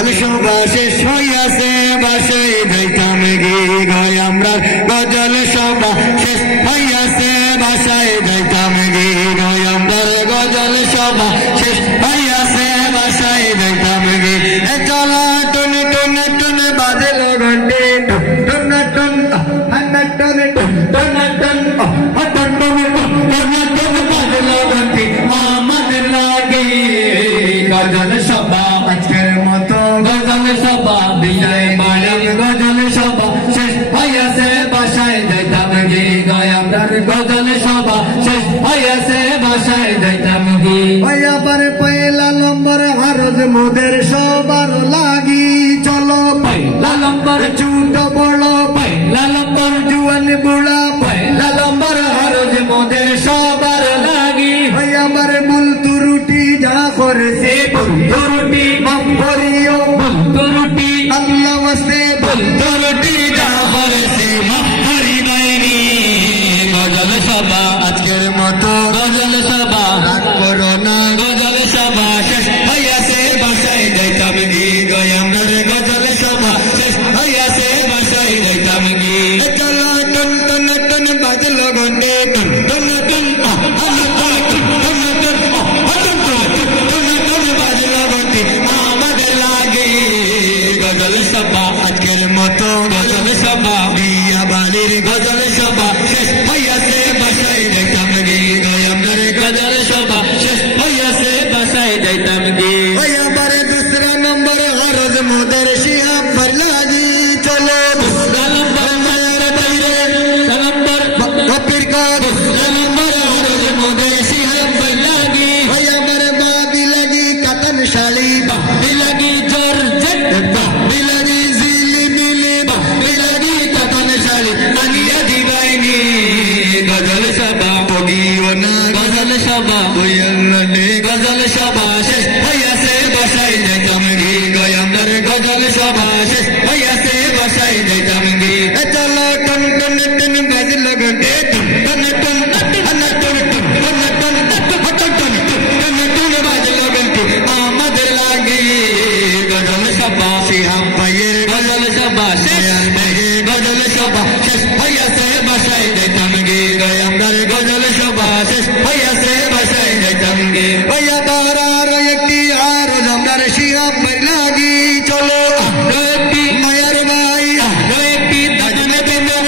গজল সভা শেষ হইয়াছে বাসায় যাইতাম গে গয় আমরা গজল সভা শেষ হইয়াছে বাসায় যাইতাম গে গয় আমরা গজল সভা শেষ হইয়াছে বাসায় যাইতাম গে চলা টুন টুন টুন বাজল ঘন্টে টুন টুন টুন টুন টুন টুন বাজল ঘন্টে আমাদের লাগে গজল সভা আজকের মতো গজল সভা বিজয় মায়াম গজল সভা শেষ হইয়াছে বাসায় যাইতাম গে গয় আমরার গজল সভা শেষ হইয়াছে বাসায় যাইতাম গে ওই আবার পয়লা নম্বর হারজ মোদের সবার লাগি চলো পয়লা নম্বর ছোট বড় পয়লা নম্বর জুয়ান বুড়া পয়লা নম্বর হারজ মোদের সবার লাগি ওই আবার মূল তুরুটি যা করেছে তুরুটি মম্পরিও তুরুটি আল্লাহ ওয়াস্তে তুরুটি যা করেছে মম্পরি বাইনি গজল সভা আজকের মতো গজল সভা রাগ করো না গজল সভা শেষ হইয়াছে বাসায় যাইতাম গে গয় আমরার গজল সভা শেষ হইয়াছে বাসায় যাইতাম গে চলো ton ton ton বাজল ঘন্টে ton ton ton আমাদের লাগে গজল সভা আজকের মতো গজল সভা বিয়া বাড়ির গজল সভা শেষ হইয়াছে বাসায় যাইতাম গে গয় আমরার গজল সভা শেষ হইয়াছে বাসায় যাইতাম গে ওই আবার দুসরা নম্বর হারজ মোদের শিহাব লাগি চলো দুসরা নম্বর মায়ের বাইরে নম্বর কপির কাজ নম্বর হারজ মোদের শিহাব লাগি ওই আবার বাবি লাগি কাতান শাড়ি বাবি লাগি জর্জেট বাবি লাগি জিলি মিলি বাবি লাগি কাতান শাড়ি আনিয়া দিবাইনি গজল সভা বগিও না গজল সভা বইয়ান্নে গজল সভা শেষ হইয়াছে বাসায় যাইতাম গে গয় আমরার গজল সভা শেষ হইয়াছে বাসায় যাইতাম গে চলো ton ton ton বাজল ঘন্টে ton ton বাজল ঘন্টে আমাদের লাগে গজল সভা শিহাব ভাইয়ের গজল সভা শেষ গজল সভা শেষ হইয়াছে বাসায় যাইতাম গে গয় আমরার গজল সভা শেষ হইয়াছে বাসায় যাইতাম গে ভাইয়া তার একটি আর আমরার শিহাব ভাই লাগি চলো একটি মায়ার ভাই একটি দাজনে বেন্দর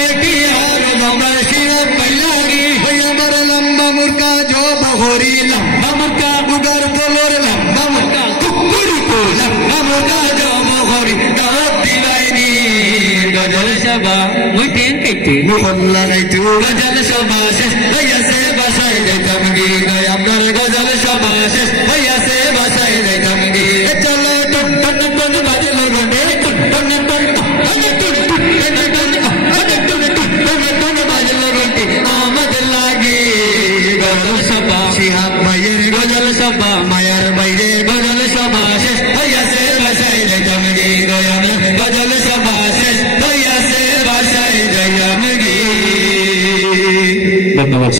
একটি আর আমরার শিহাব ভাই লাগি ভাই আমার লম্বা মুরকা জো বহরি লম্বা মুরকা বুগার তোলর লম্বা মুরকা কুকুরি কো লম্বা মুরকা জো বহরি দাওয়াত দিবাইনি গজল সভা মুই টেন কাইতে মোহল্লা নাইতু গজল সভা